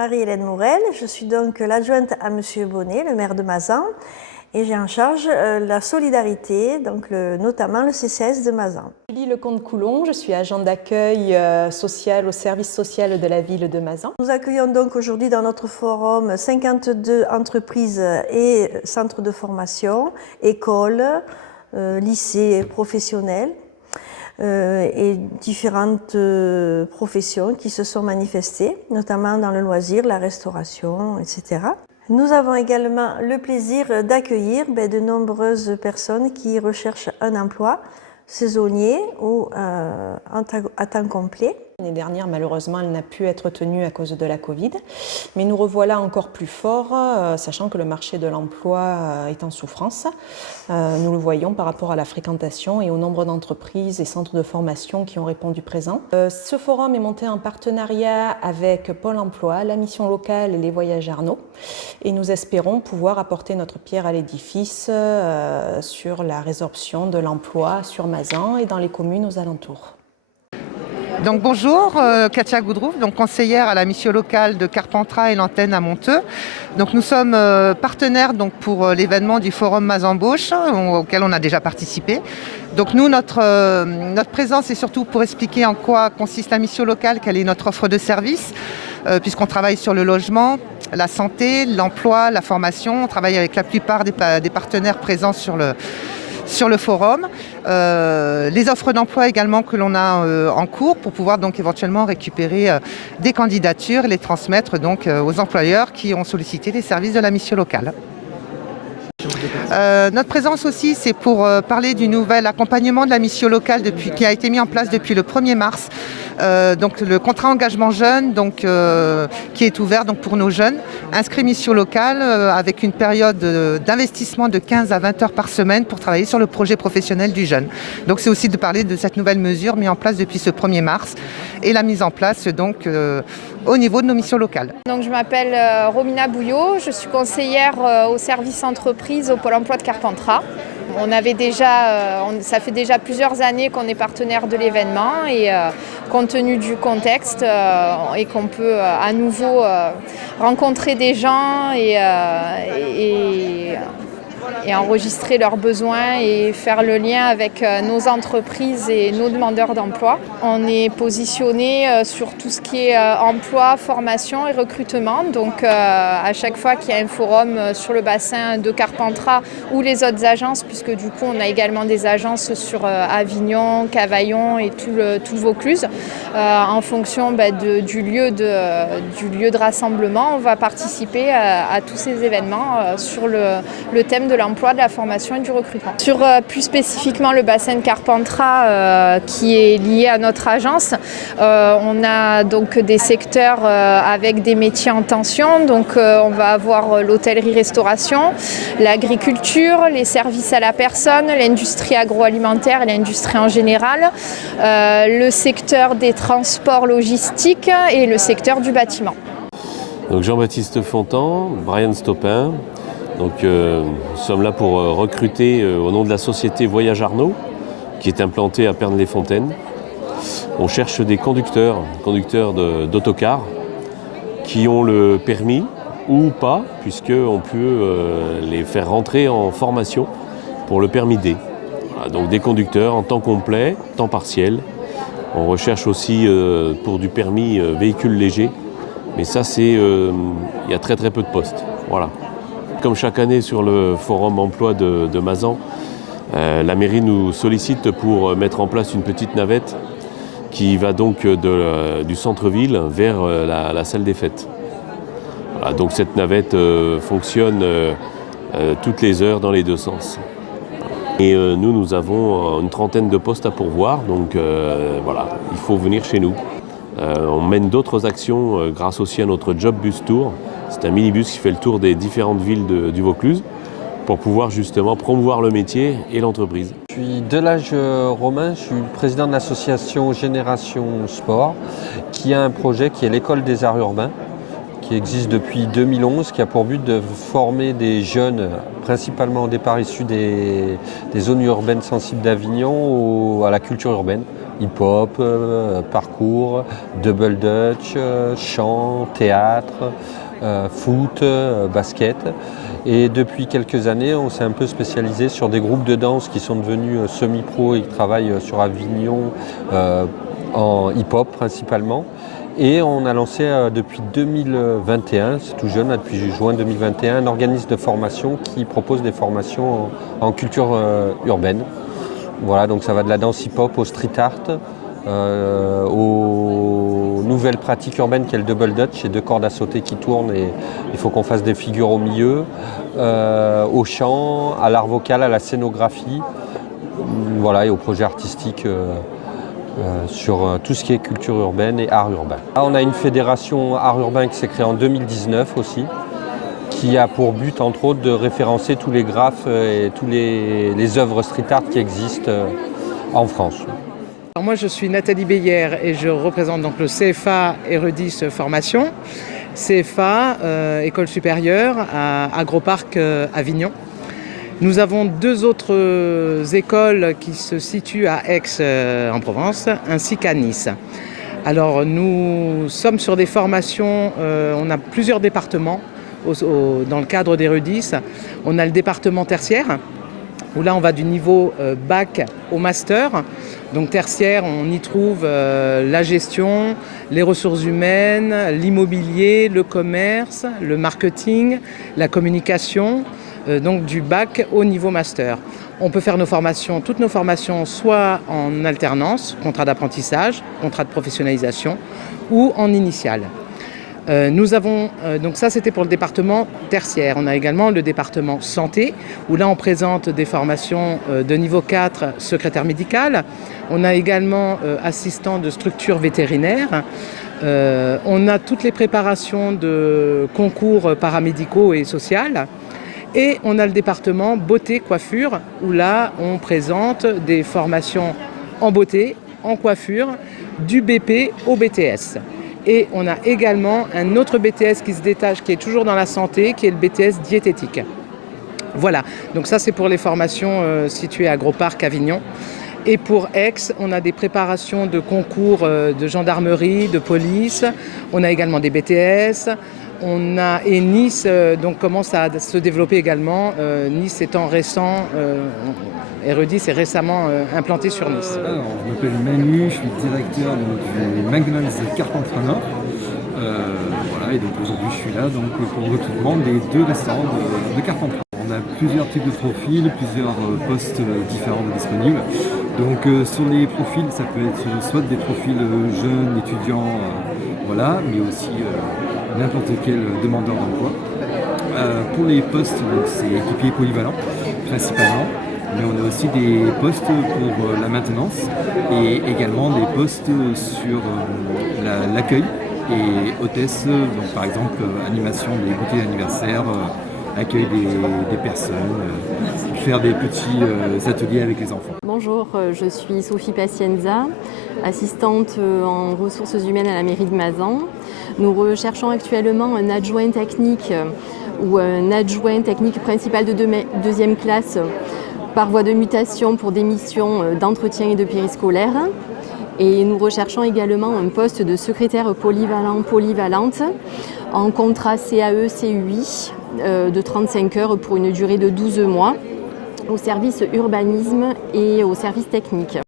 Marie-Hélène Morel, je suis donc l'adjointe à Monsieur Bonnet, le maire de Mazan, et j'ai en charge la solidarité, donc notamment le CCS de Mazan. Julie Lecomte-Coulon, je suis agent d'accueil social au service social de la ville de Mazan. Nous accueillons donc aujourd'hui dans notre forum 52 entreprises et centres de formation, écoles, lycées professionnels et différentes professions qui se sont manifestées, notamment dans le loisir, la restauration, etc. Nous avons également le plaisir d'accueillir de nombreuses personnes qui recherchent un emploi saisonnier ou à temps complet. L'année dernière, malheureusement, elle n'a pu être tenue à cause de la Covid, mais nous revoilà encore plus forts, sachant que le marché de l'emploi est en souffrance. Nous le voyons par rapport à la fréquentation et au nombre d'entreprises et centres de formation qui ont répondu présent. Ce forum est monté en partenariat avec Pôle emploi, la mission locale et les Voyages Arnaud, et nous espérons pouvoir apporter notre pierre à l'édifice sur la résorption de l'emploi sur Mazan et dans les communes aux alentours. Donc bonjour, Katia Goudrouf, donc conseillère à la mission locale de Carpentras et l'antenne à Monteux. Donc nous sommes partenaires donc pour l'événement du forum Mazan-Embauche auquel on a déjà participé. Donc nous, notre présence est surtout pour expliquer en quoi consiste la mission locale, quelle est notre offre de service, puisqu'on travaille sur le logement, la santé, l'emploi, la formation. On travaille avec la plupart des partenaires présents sur le forum, les offres d'emploi également que l'on a en cours pour pouvoir donc éventuellement récupérer des candidatures et les transmettre donc aux employeurs qui ont sollicité les services de la mission locale. Notre présence aussi, c'est pour parler du nouvel accompagnement de la mission locale qui a été mis en place depuis le 1er mars. Donc le contrat engagement jeune qui est ouvert donc, pour nos jeunes inscrits mission locale avec une période d'investissement de 15 à 20 heures par semaine pour travailler sur le projet professionnel du jeune. Donc c'est aussi de parler de cette nouvelle mesure mise en place depuis ce 1er mars et la mise en place donc au niveau de nos missions locales. Donc, je m'appelle Romina Bouillot, je suis conseillère au service entreprise au Pôle emploi de Carpentras. Ça fait déjà plusieurs années qu'on est partenaire de l'événement et compte tenu du contexte et qu'on peut à nouveau rencontrer des gens et enregistrer leurs besoins et faire le lien avec nos entreprises et nos demandeurs d'emploi. On est positionné sur tout ce qui est emploi, formation et recrutement. Donc à chaque fois qu'il y a un forum sur le bassin de Carpentras ou les autres agences, puisque du coup on a également des agences sur Avignon, Cavaillon et tout le Vaucluse, en fonction du lieu de rassemblement, on va participer à tous ces événements sur le thème de l'emploi, de la formation et du recrutement. Sur plus spécifiquement le bassin de Carpentras qui est lié à notre agence, on a donc des secteurs avec des métiers en tension. Donc on va avoir l'hôtellerie-restauration, l'agriculture, les services à la personne, l'industrie agroalimentaire et l'industrie en général, le secteur des transports logistiques et le secteur du bâtiment. Donc Jean-Baptiste Fontan, Brian Stopin. Donc, nous sommes là pour recruter au nom de la société Voyages Arnaud, qui est implantée à Pernes-les-Fontaines. On cherche des conducteurs d'autocars qui ont le permis ou pas, puisqu'on peut les faire rentrer en formation pour le permis D. Voilà, donc des conducteurs en temps complet, temps partiel. On recherche aussi pour du permis véhicule léger, mais ça il y a très peu de postes. Voilà. Comme chaque année sur le forum emploi de Mazan, la mairie nous sollicite pour mettre en place une petite navette qui va donc du centre-ville vers la salle des fêtes. Voilà, donc cette navette fonctionne toutes les heures dans les deux sens. Et nous avons une trentaine de postes à pourvoir, donc voilà, il faut venir chez nous. On mène d'autres actions grâce aussi à notre Job Bus Tour. C'est un minibus qui fait le tour des différentes villes du Vaucluse pour pouvoir justement promouvoir le métier et l'entreprise. Je suis Delage Romain, je suis président de l'association Génération Sport qui a un projet qui est l'école des arts urbains qui existe depuis 2011, qui a pour but de former des jeunes, principalement au départ issus des zones urbaines sensibles d'Avignon, à la culture urbaine, hip-hop, parcours, double dutch, chant, théâtre, foot, basket. Et depuis quelques années, on s'est un peu spécialisé sur des groupes de danse qui sont devenus semi-pro et qui travaillent sur Avignon en hip-hop principalement. Et on a lancé depuis 2021, c'est tout jeune, depuis juin 2021, un organisme de formation qui propose des formations en culture urbaine. Voilà, donc ça va de la danse hip-hop au street art, aux nouvelles pratiques urbaines qui est le double dutch, et 2 cordes à sauter qui tournent et il faut qu'on fasse des figures au milieu, au chant, à l'art vocal, à la scénographie, voilà, et aux projets artistiques. Sur tout ce qui est culture urbaine et art urbain. Là, on a une fédération art urbain qui s'est créée en 2019 aussi, qui a pour but entre autres de référencer tous les graphes et toutes les œuvres street art qui existent en France. Alors moi je suis Nathalie Beyer et je représente donc le CFA Erudis Formation, CFA École supérieure à Agroparc Avignon. Nous avons 2 autres écoles qui se situent à Aix en Provence ainsi qu'à Nice. Alors nous sommes sur des formations, on a plusieurs départements dans le cadre d'Erudis. On a le département tertiaire où là on va du niveau bac au master. Donc tertiaire, on y trouve la gestion, les ressources humaines, l'immobilier, le commerce, le marketing, la communication. Donc du bac au niveau master. On peut faire toutes nos formations soit en alternance, contrat d'apprentissage, contrat de professionnalisation, ou en initiale. Nous avons, donc ça c'était pour le département tertiaire. On a également le département santé, où là on présente des formations de niveau 4, secrétaire médical. On a également assistant de structure vétérinaire. On a toutes les préparations de concours paramédicaux et sociales. Et on a le département beauté, coiffure, où là, on présente des formations en beauté, en coiffure, du BP au BTS. Et on a également un autre BTS qui se détache, qui est toujours dans la santé, qui est le BTS diététique. Voilà, donc ça c'est pour les formations situées à Agroparc Avignon. Et pour Aix, on a des préparations de concours de gendarmerie, de police. On a également des BTS. Et Nice donc commence à se développer également. Nice étant récent, Erudis est récemment implanté sur Nice. Alors, je m'appelle Manu, je suis directeur du McDonald's de Carpentras. Voilà, et donc aujourd'hui je suis là donc, pour le recrutement des 2 restaurants de Carpentras. On a plusieurs types de profils, plusieurs postes différents disponibles. Donc sur les profils, ça peut être soit des profils jeunes, étudiants, voilà, mais aussi n'importe quel demandeur d'emploi. Pour les postes, c'est équipier polyvalent principalement, mais on a aussi des postes pour la maintenance et également des postes sur l'accueil et hôtesse, donc par exemple animation des goûters d'anniversaire, accueil des personnes, faire des petits ateliers avec les enfants. Bonjour, je suis Sophie Pacienza, assistante en ressources humaines à la mairie de Mazan. Nous recherchons actuellement un adjoint technique ou un adjoint technique principal de 2e classe par voie de mutation pour des missions d'entretien et de périscolaire. Et nous recherchons également un poste de secrétaire polyvalente en contrat CAE-CUI de 35 heures pour une durée de 12 mois au service urbanisme et au service technique.